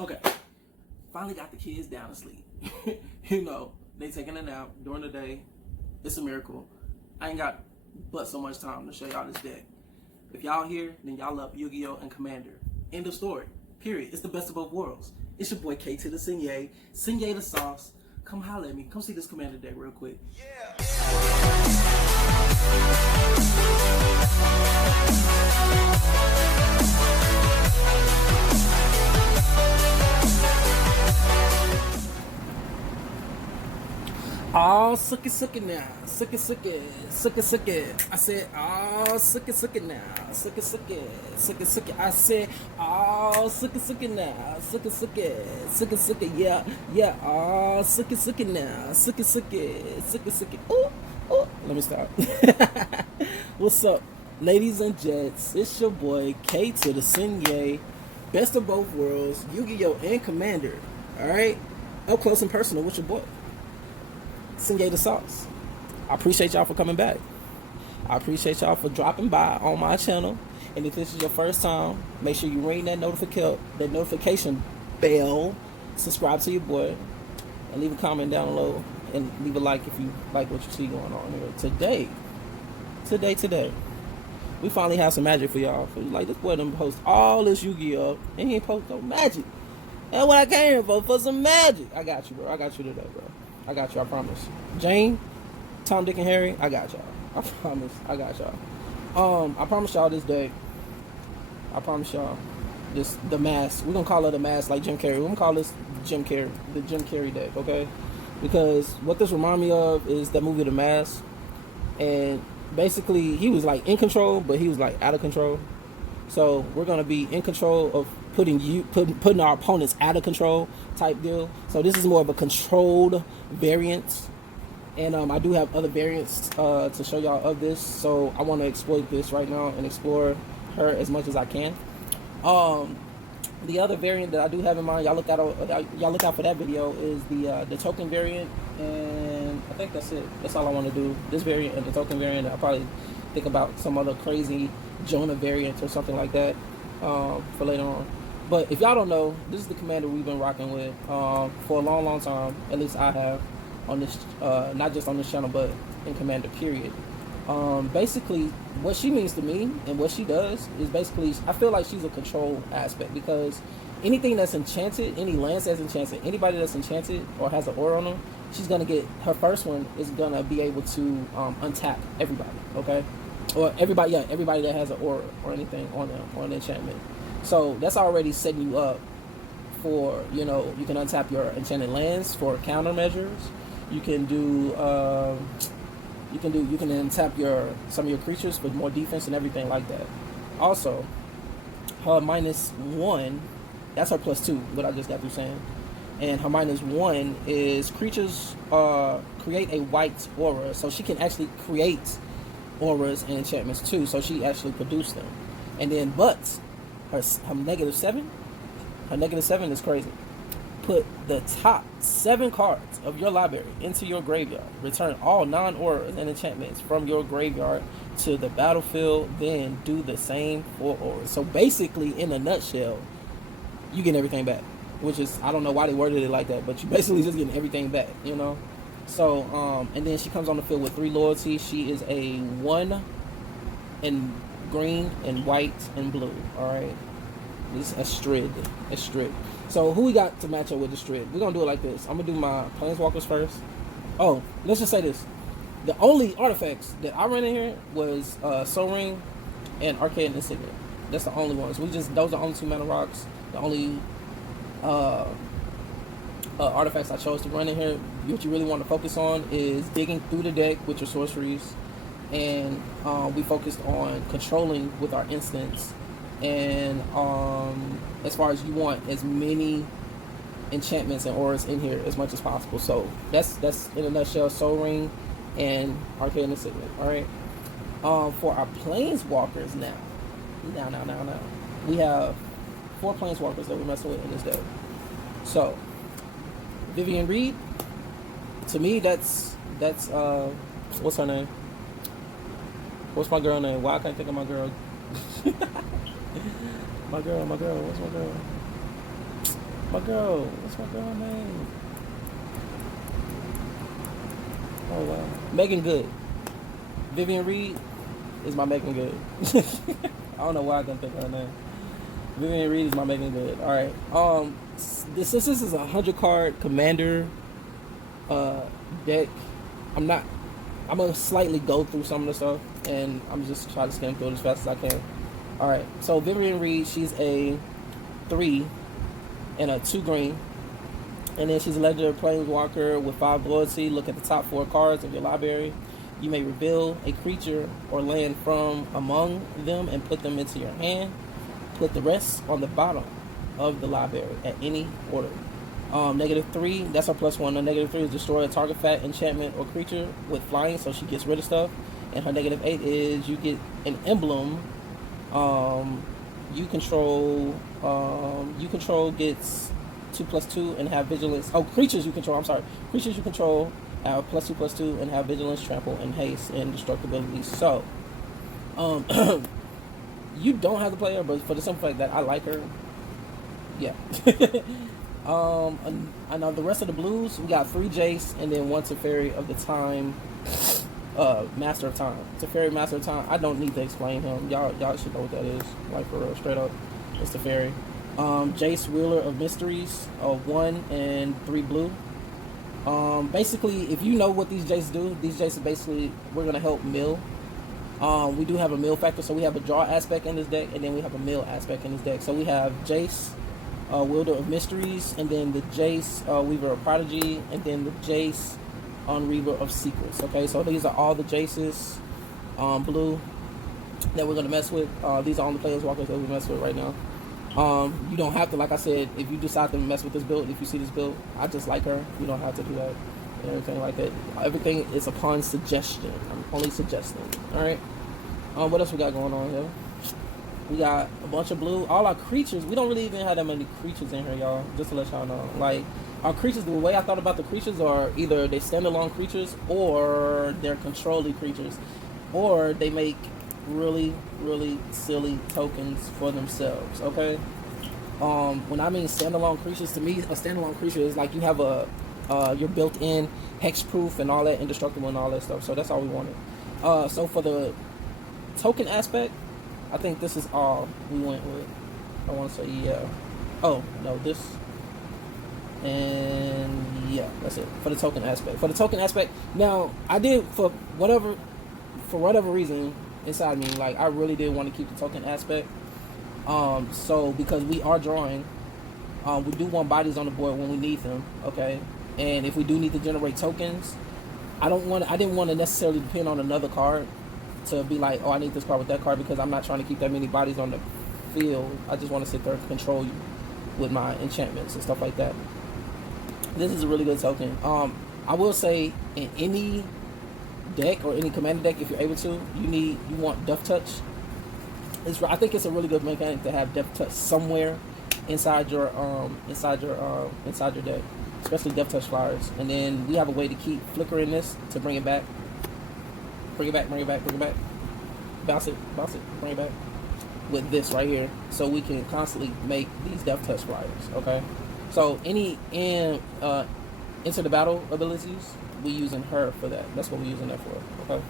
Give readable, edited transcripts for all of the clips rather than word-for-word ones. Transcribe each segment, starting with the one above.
Okay, finally got the kids down to sleep. You know, they taking a nap during the day. It's a miracle. I ain't got but so much time to show y'all this deck. If y'all here, then y'all love Yu-Gi-Oh! And Commander. End of story. Period. It's the best of both worlds. It's your boy K to the SenyaH. SenyaH the sauce. Come holler at me. Come see this Commander deck real quick. Yeah. Oh, suck it now. Suck it. I said, oh, suck it now. Suck it. I said, oh, suck it now. Suck it. Yeah. Oh, suck it now. Suck it. Ooh. Let me stop. What's up, ladies and gents? It's your boy K to the SenyaH, best of both worlds, Yu-Gi-Oh! And Commander. All right, up close and personal with your boy SenyaH the sauce. I appreciate y'all for coming back. I appreciate y'all for dropping by on my channel. And if this is your first time, make sure you ring that notification bell, subscribe to your boy, and leave a comment down below, and leave a like if you like what you see going on here. Today, we finally have some magic for y'all. Like, this boy done post all this Yu-Gi-Oh! And he ain't post no magic. That's what I came here for some magic. I got you, bro. I got you today, bro. I got you, I promise. Jane, Tom, Dick, and Harry, I got y'all. I promise, I got y'all. I promise y'all this day. I promise y'all the mask. We're gonna call it a mask like Jim Carrey. We're gonna call this the Jim Carrey deck, okay? Because what this remind me of is that movie The Mask. And basically he was like in control, but he was like out of control. So we're gonna be in control of putting our opponents out of control type deal. So this is more of a controlled variant, and I do have other variants to show y'all of this. So I want to exploit this right now and explore her as much as I can. The other variant that I do have in mind, y'all look out for that video, is the token variant, and I think that's it. That's all I want to do. This variant and the token variant. I'll probably think about some other crazy Jonah variant or something like that for later on. But if y'all don't know, this is the Commander we've been rocking with for a long time. At least I have on this, not just on this channel, but in Commander period. Basically, what she means to me and what she does is basically, I feel like she's a control aspect, because anything that's enchanted, any lands that's enchanted, anybody that's enchanted or has an aura on them, she's gonna get, her first one is gonna be able to untap everybody, okay? Or everybody that has an aura or anything on them, or an enchantment. So that's already setting you up for, you know, you can untap your enchanted lands for countermeasures. You can do you can untap some of your creatures for more defense and everything like that. Also, her -1, that's her +2, what I just got through saying. And her -1 is creatures create a white aura, so she can actually create auras and enchantments too. So she actually produced them. And then, but her -7, her -7 is crazy. Put the top 7 cards of your library into your graveyard. Return all non-auras and enchantments from your graveyard to the battlefield. Then do the same for auras. So basically, in a nutshell, you get everything back. Which is, I don't know why they worded it like that, but you basically just getting everything back, you know. So and then she comes on the field with 3 loyalty. She is a 1 in green and white and blue. All right, this is Estrid. So who we got to match up with Estrid? We're gonna do it like this. I'm gonna do my planeswalkers first. Oh, let's just say this: the only artifacts that I ran in here was Soul Ring and Arcade Insignia. That's the only ones. Those are the only 2 mana rocks. The only artifacts I chose to run in here. What you really want to focus on is digging through the deck with your sorceries, and we focused on controlling with our instants. And as far as, you want as many enchantments and auras in here as much as possible. So that's in a nutshell Soul Ring and Arcade Insignia. All right. For our planeswalkers now, we have 4 planeswalkers that we're messing with in this deck. So Vivian Reed, to me, that's what's her name? What's my girl name? Why I can't think of my girl? my girl. What's my girl? My girl. What's my girl name? Oh wow. Megan Good. Vivian Reed is my Megan Good. I don't know why I couldn't think of her name. Vivian Reed is my Megan Good. Alright. This is a 100 card commander deck. I'm gonna slightly go through some of the stuff, and I'm just trying to skim through it as fast as I can. Alright, so Vivian Reed, she's a 3 and a 2 green. And then she's a legendary planeswalker with 5 loyalty. Look at the top 4 cards of your library. You may reveal a creature or land from among them and put them into your hand. Put the rest on the bottom of the library at any order. -3, that's her +1. The -3 is destroy a target fat enchantment or creature with flying, so she gets rid of stuff. And her -8 is you get an emblem. You control gets 2/2 and have vigilance. Oh, creatures you control. I'm sorry. Creatures you control have +2/2 and have vigilance, trample, and haste and destructibility. So, you don't have to play her, but for the simple fact that I like her, yeah. I know the rest of the blues. We got 3 Jace and then 1 Teferi of the Time, Master of Time. Teferi, Master of Time. I don't need to explain him. Y'all should know what that is. Like for real, straight up, it's Teferi. Jace, Wheeler of Mysteries, 1 and 3 blue. Basically, if you know what these Jaces do, these Jaces basically we're gonna help mill. We do have a mill factor, so we have a draw aspect in this deck, and then we have a mill aspect in this deck. So we have Jace, Wielder of Mysteries, and then the Jace, Weaver of Prodigy, and then the Jace, Reaver of Secrets. Okay, so these are all the Jaces, blue, that we're gonna mess with. These are all the planeswalkers that we mess with right now. You don't have to, like I said, if you decide to mess with this build, if you see this build, I just like her. You don't have to do that and everything like that. Everything is upon suggestion. I'm only suggesting. Alright. What else we got going on here? We got a bunch of blue. All our creatures, we don't really even have that many creatures in here, y'all. Just to let y'all know. Like, our creatures, the way I thought about the creatures are either they standalone creatures or they're controlling creatures. Or they make really, really silly tokens for themselves, okay? When I mean standalone creatures, to me, a standalone creature is like you have your built-in hexproof and all that, indestructible and all that stuff. So that's all we wanted. So for the token aspect, I think this is all we went with. I want to say, yeah. Oh, no, this. And yeah, that's it. For the token aspect. For the token aspect, now, I did, for whatever reason inside me, like, I really did want to keep the token aspect. So, because we are drawing, we do want bodies on the board when we need them, okay? And if we do need to generate tokens, I didn't want to necessarily depend on another card to be like, oh, I need this card with that card, because I'm not trying to keep that many bodies on the field. I just want to sit there and control you with my enchantments and stuff like that. This is a really good token. I will say, in any deck or any commander deck, if you're able to, you want Death Touch. I think it's a really good mechanic to have Death Touch somewhere inside your deck, especially Death Touch flyers. And then we have a way to keep flickering this to bring it back. Bring it back. Bounce it, bring it back. With this right here, so we can constantly make these Death Touch flyers. Okay, so any Enter the Battle abilities, we using her for that. That's what we're using that for. Okay.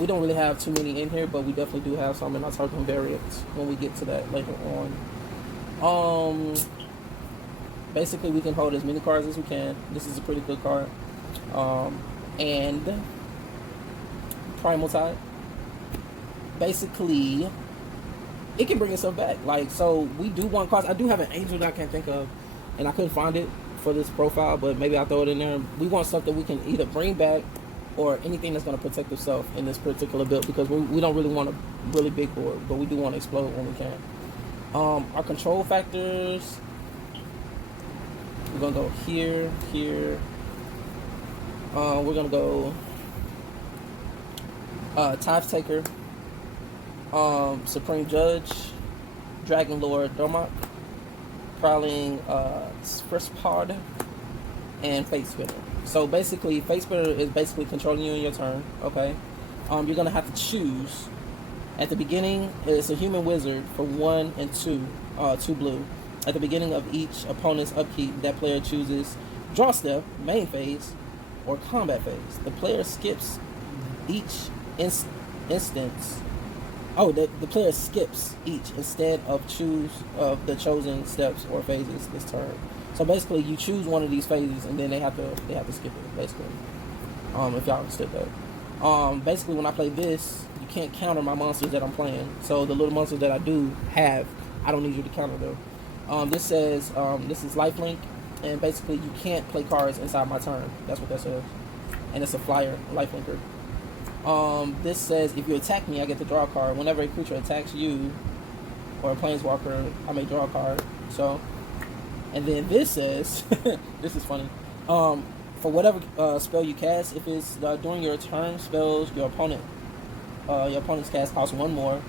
We don't really have too many in here, but we definitely do have some in our token variants when we get to that later on. Basically, we can hold as many cards as we can. This is a pretty good card. And Primal Tide. Basically, it can bring itself back. Like, so we do want cards. I do have an angel that I can't think of, and I couldn't find it for this profile, but maybe I'll throw it in there. We want something we can either bring back or anything that's going to protect itself in this particular build, because we don't really want a really big board, but we do want to explode when we can. Our control factors, we're going to go here. We're going to go Tithe Taker, Supreme Judge, Dragon Lord Dormok, Prowling Spritspod, and Fate Spinner. So basically, Fate Spinner is basically controlling you in your turn, okay? You're going to have to choose. At the beginning, it's a human wizard for 1 and 2, 2 blue. At the beginning of each opponent's upkeep, that player chooses draw step, main phase, or combat phase. The player skips each instance. Oh, the player skips each instead of choose of the chosen steps or phases this turn. So basically, you choose one of these phases, and then they have to skip it. Basically, if y'all understood that. Basically, when I play this, you can't counter my monsters that I'm playing. So the little monsters that I do have, I don't need you to counter them. This says this is lifelink, and basically you can't play cards inside my turn. That's what that says, and it's a flyer, lifelinker. This says if you attack me, I get to draw a card. Whenever a creature attacks you or a planeswalker, I may draw a card. So, and then this says, this is funny. For whatever spell you cast, if it's during your turn, spells your opponent's cast costs 1 more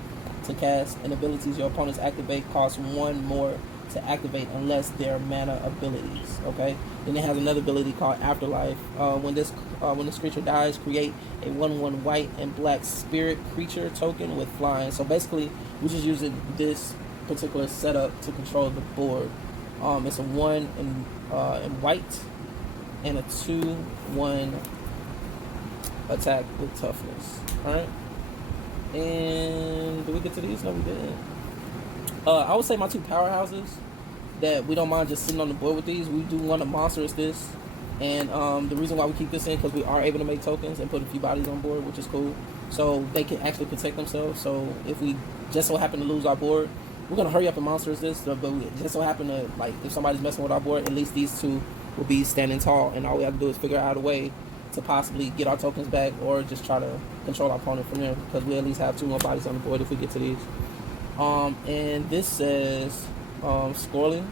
to cast, and abilities your opponents activate cost 1 more to activate unless they're mana abilities. Okay. Then it has another ability called Afterlife. When this creature dies, create a 1/1 white and black spirit creature token with flying. So basically, we're just using this particular setup to control the board. It's a 1 in white and a 2/1 attack with toughness. All right. And did we get to these? No, we didn't. I would say my 2 powerhouses that we don't mind just sitting on the board with these. We do want a monster as this, and the reason why we keep this in because we are able to make tokens and put a few bodies on board, which is cool. So they can actually protect themselves. So if we just so happen to lose our board, we're gonna hurry up and monster as this. But we just so happen to, like, if somebody's messing with our board, at least these 2 will be standing tall, and all we have to do is figure out a way to possibly get our tokens back, or just try to control our opponent from there, because we at least have 2 more bodies on the board if we get to these. And this says scoring.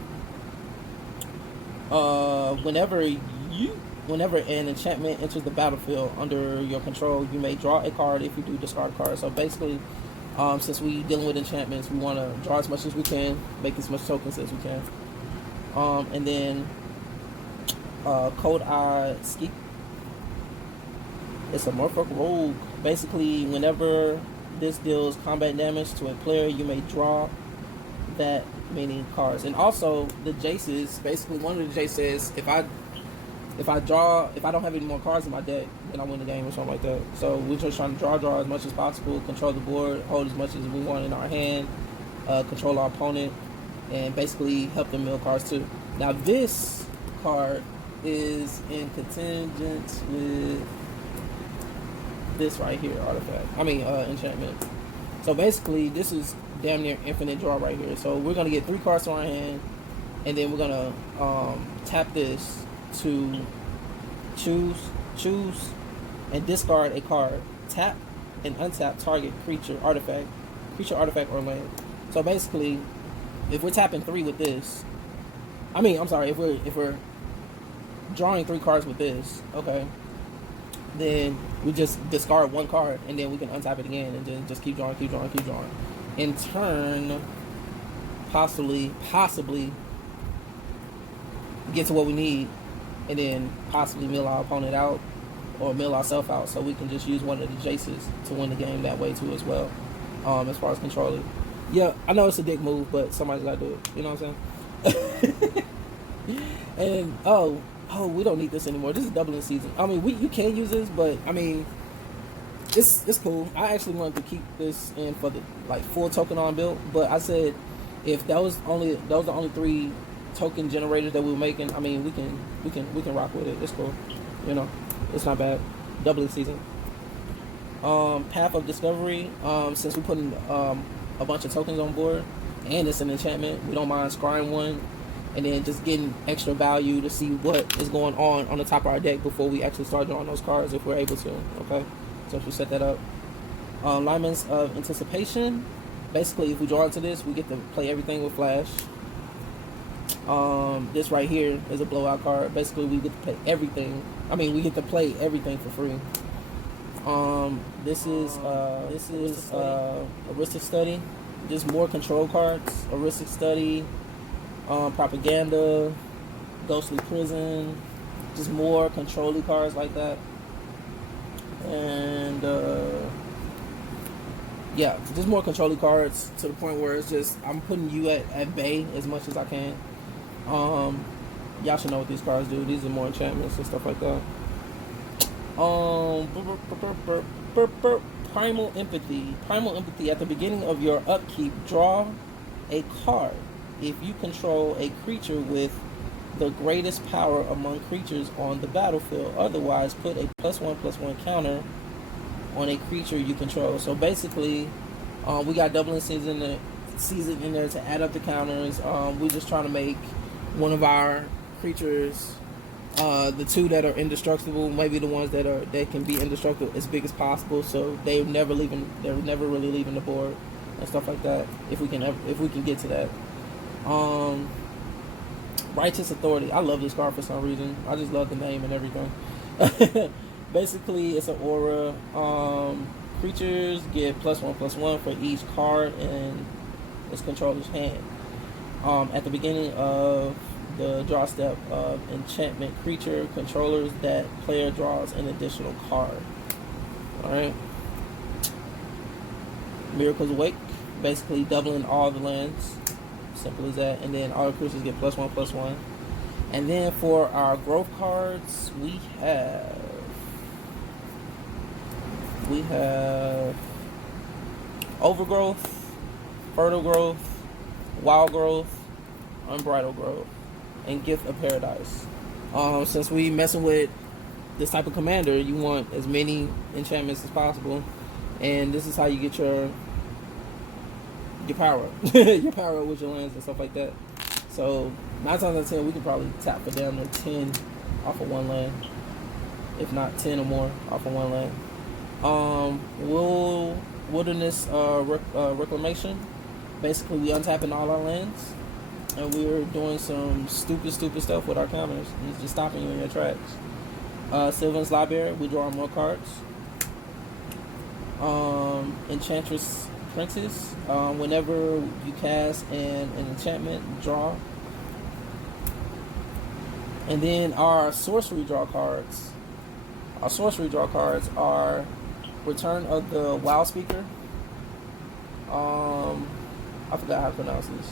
Whenever an enchantment enters the battlefield under your control, you may draw a card. If you do, discard a card. So basically, since we dealing with enchantments, we want to draw as much as we can, make as much tokens as we can. And then Cold Eye Ski. It's a Morphic Rogue. Basically, whenever this deals combat damage to a player, you may draw that many cards. And also the Jaces, basically one of the Jaces says if I don't have any more cards in my deck, then I win the game or something like that. So we're just trying to draw as much as possible, control the board, hold as much as we want in our hand, control our opponent, and basically help them mill cards too. Now this card is in contingent with this right here, enchantment. So basically this is damn near infinite draw right here. So we're gonna get 3 cards to our hand, and then we're gonna tap this to choose and discard a card. Tap and untap target creature, artifact, or land. So basically, if we're tapping 3 with this, if we're drawing 3 cards with this, okay, then we just discard 1 card, and then we can untap it again, and then just keep drawing. In turn, possibly get to what we need, and then possibly mill our opponent out or mill ourselves out, so we can just use one of the Jaces to win the game that way too as well. As far as controlling, yeah, I know it's a dick move, but somebody's gotta do it. You know what I'm saying? And we don't need this anymore. This is doubling season. I mean, you can use this, but I mean, it's cool. I actually wanted to keep this in for the full token on build, but I said if that was the only 3 token generators that we were making, I mean, we can rock with it. It's cool. You know, it's not bad. Doubling season. Path of Discovery. Since we're putting a bunch of tokens on board, and it's an enchantment, we don't mind scrying 1, and then just getting extra value to see what is going on the top of our deck before we actually start drawing those cards, if we're able to. Okay, so if we set that up. Alignments of Anticipation. Basically, if we draw into this, we get to play everything with Flash. This right here is a blowout card. Basically, we get to play everything. We get to play everything for free. This is Heuristic Study. Just more control cards. Heuristic Study, Propaganda, Ghostly Prison. Just more control cards like that. And yeah, just more controlling cards to the point where it's just I'm putting you at bay as much as I can. Y'all should know what these cards do. These are more enchantments and stuff like that. Primal Empathy. Primal Empathy. At the beginning of your upkeep, draw a card. If you control a creature with the greatest power among creatures on the battlefield, otherwise put a +1/+1 counter on a creature you control. So basically, we got doubling season in there to add up the counters. We're just trying to make one of our creatures, the two that are indestructible, maybe the ones that can be indestructible, as big as possible. So they're never really leaving the board and stuff like that. If we can get to that. Righteous Authority. I love this card for some reason. I just love the name and everything. Basically, it's an aura. Creatures get +1/+1 for each card in its controller's hand. At the beginning of the draw step of enchantment creature controllers, that player draws an additional card. Alright. Miracles Awake. Basically doubling all the lands. Simple as that. And then all the creatures get +1/+1. And then for our growth cards, we have Overgrowth, Fertile Growth, Wild Growth, Unbridled Growth, and Gift of Paradise. Since we messing with this type of commander, you want as many enchantments as possible, and this is how you get your power, your power with your lands and stuff like that. So 9 times out of 10, we could probably tap for damn near 10 off of one land, if not 10 or more off of one land. Wilderness Reclamation. Basically, we untapping all our lands, and we're doing some stupid stuff with our counters. It's just stopping you in your tracks. Sylvan's Library. We draw more cards. Enchantress Princess. Whenever you cast an enchantment, draw. And then our sorcery draw cards. Our sorcery draw cards are Return of the Wild Speaker. I forgot how to pronounce this.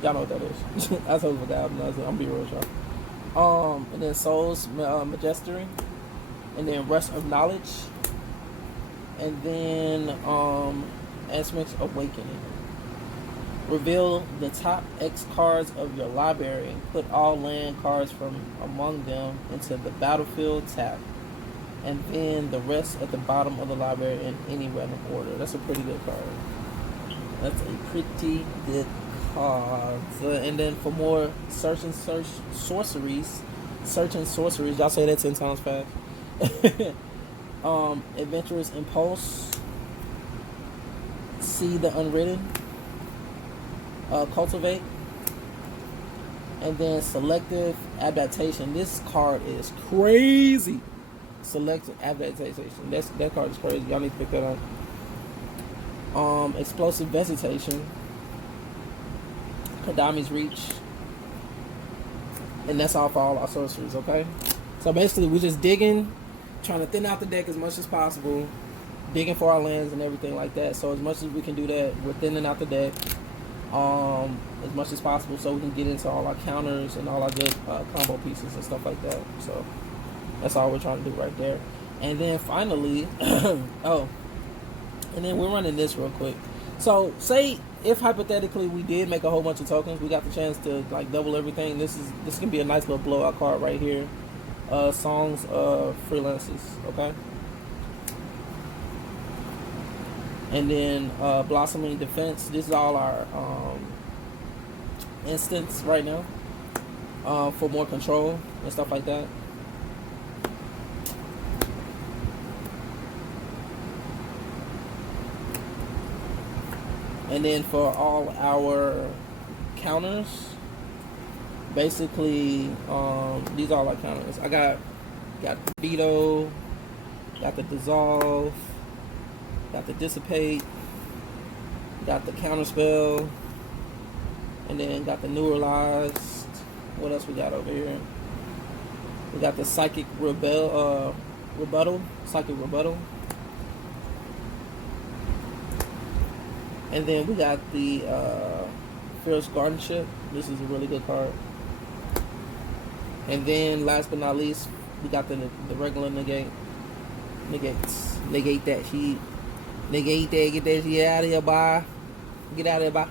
Y'all know what that is. I totally forgot how to pronounce it. I'm gonna be real with y'all. And then Soul's Majesty. And then Rest of Knowledge. And then Aspect's Awakening. Reveal the top X cards of your library and put all land cards from among them into the battlefield tap. And then the rest at the bottom of the library in any random order. That's a pretty good card. That's a pretty good card. And then for more sorceries, y'all say that 10 times fast. Adventurous Impulse. See the Unwritten. Cultivate. And then Selective Adaptation. This card is crazy. Selective Adaptation. That card is crazy. Y'all need to pick that up. Explosive Visitation. Kadami's Reach. And that's all for all our sorceries, okay? So basically, we're just digging, trying to thin out the deck as much as possible, digging for our lands and everything like that. So as much as we can do that, we're thinning out the deck as much as possible so we can get into all our counters and all our good combo pieces and stuff like that. So that's all we're trying to do right there. And then finally, and then we're running this real quick. So say if hypothetically we did make a whole bunch of tokens, we got the chance to like double everything. This can be a nice little blowout card right here. Songs of Freelances, okay? And then Blossoming Defense. This is all our instants right now for more control and stuff like that. And then for all our counters, basically, these are all our counters. I got the Veto, got the Dissolve, got the Dissipate, got the Counterspell, and then got the Neuralized. What else we got over here? We got the Psychic Rebuttal. Psychic Rebuttal. And then we got the Fierce Guardianship. This is a really good card. And then last but not least, we got the regular negate. Negate that shit. Negate that. Get that shit out of here, bye. Get out of here, bye.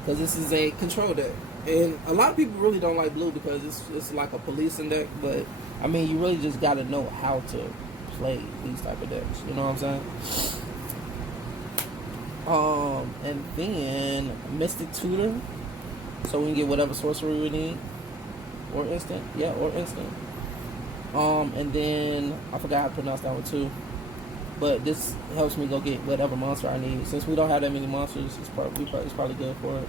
Because this is a control deck. And a lot of people really don't like blue because it's like a policing deck. But, I mean, you really just got to know how to play these type of decks. You know what I'm saying? And then Mystic Tutor. So we can get whatever sorcery we need. Or instant. Yeah, or instant. And then I forgot how to pronounce that one too. But this helps me go get whatever monster I need. Since we don't have that many monsters, it's probably good for it.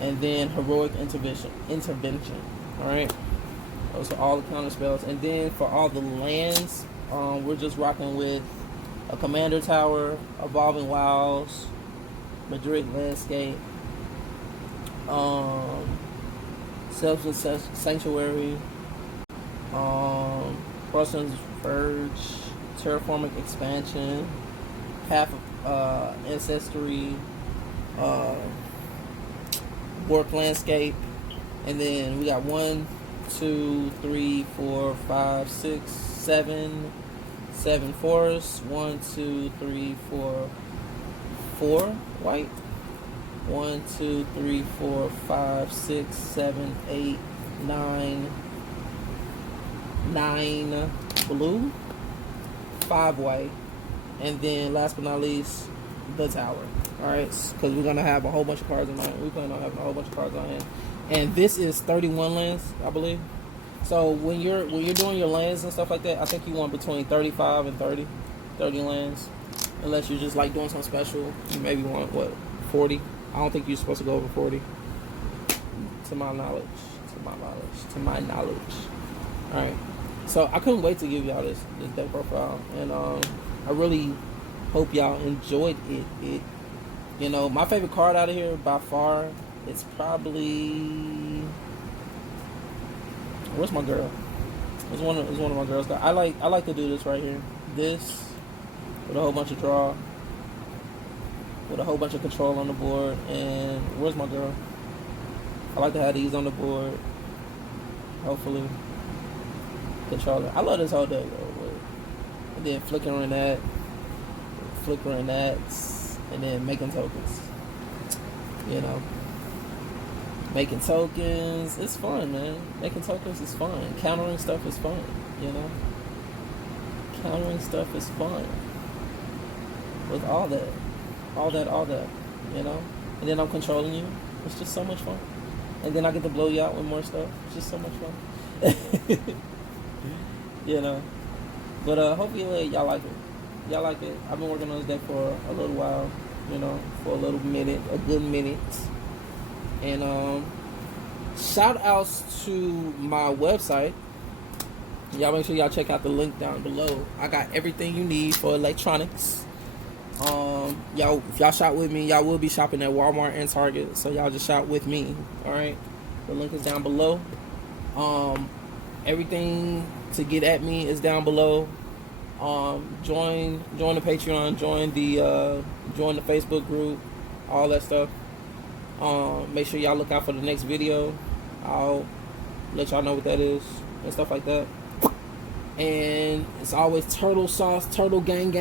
And then Heroic Intervention. Alright. Those are all the counter spells. And then for all the lands, we're just rocking with a Commander Tower, Evolving Wilds, Madrid Landscape, Substance Sanctuary, Bruston's Verge, Terraforming Expansion, Path of Ancestry, Warp Landscape, and then we got 1, 2, 3, 4, 5, 6, 7 forests. 1, 2, 3, 4, 4 white. 1, 2, 3, 4, 5, 6, 7, 8, 9 blue, 5 white, and then last but not least, the tower. Alright, because we're gonna have a whole bunch of cards in hand. We plan on having a whole bunch of cards on hand. And this is 31 lands, I believe. So when you're doing your lands and stuff like that, I think you want between 35 and 30 lands. Unless you're just like doing something special, you maybe want 40. I don't think you're supposed to go over 40. To my knowledge. Alright. So I couldn't wait to give y'all this deck profile. And I really hope y'all enjoyed it. You know, my favorite card out of here by far, it's probably, where's my girl? It's one of my girls. I like to do this right here. This with a whole bunch of draw, with a whole bunch of control on the board. And where's my girl? I like to have these on the board. Hopefully, controller. I love this whole deck though. And then flickering that, and then making tokens. You know, making tokens. It's fun, man. Making tokens is fun. Countering stuff is fun. You know, countering stuff is fun. With all that. You know, and then I'm controlling you. It's just so much fun. And then I get to blow you out with more stuff. It's just so much fun. You know. But hopefully y'all like it. I've been working on this deck for a little while, you know, for a good minute. And shout outs to my website. Y'all make sure y'all check out the link down below. I got everything you need for electronics. Y'all, if y'all shop with me, y'all will be shopping at Walmart and Target, so y'all just shop with me. Alright, the link is down below. Everything to get at me is down below. Join the Patreon, join the Facebook group, all that stuff. Make sure y'all look out for the next video. I'll let y'all know what that is and stuff like that. And it's always turtle sauce, turtle gang.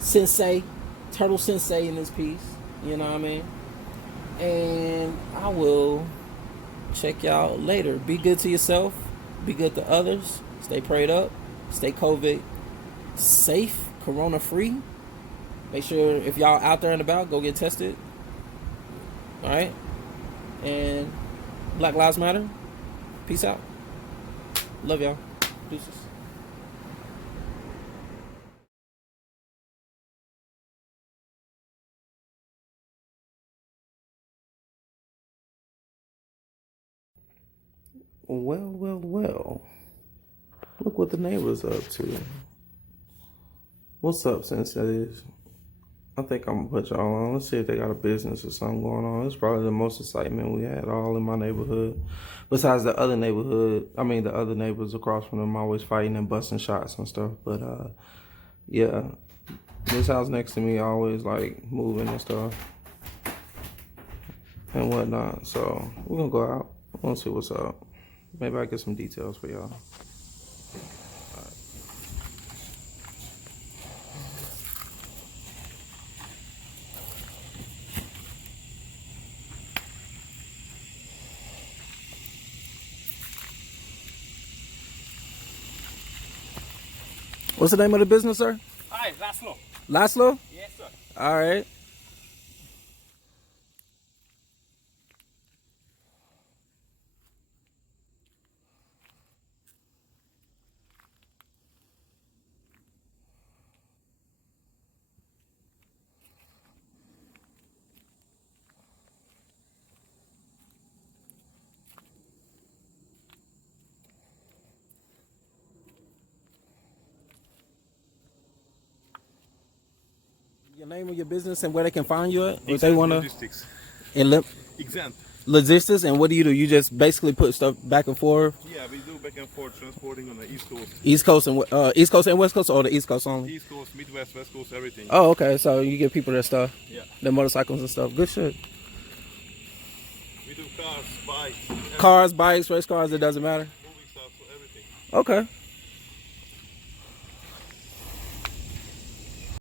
Sensei, Turtle Sensei in this piece, you know what I mean? And I will check y'all later. Be good to yourself, be good to others, stay prayed up, stay COVID safe, corona free. Make sure if y'all out there and about, go get tested. Alright? And Black Lives Matter. Peace out. Love y'all. Deuces. Well. Look what the neighbor's up to. What's up, senseis? I think I'm gonna put y'all on. Let's see if they got a business or something going on. It's probably the most excitement we had all in my neighborhood. Besides the other neighborhood, the other neighbors across from them always fighting and busting shots and stuff. But yeah, This house next to me always like moving and stuff and whatnot. So we're gonna go out. We're gonna see what's up. Maybe I get some details for y'all. What's the name of the business, sir? Hi, Laszlo. Laszlo? Yes, sir. All right. Your name of your business and where they can find you at? If they want to. Logistics. Exam. Logistics, and what do? You just basically put stuff back and forth? Yeah, we do back and forth transporting on the East Coast. East Coast and West Coast, or the East Coast only? East Coast, Midwest, West Coast, everything. Oh, okay. So you give people their stuff? Yeah. Their motorcycles and stuff. Good shit. We do cars, bikes. Cars, bikes, race cars, it doesn't matter? Moving stuff, so everything. Okay.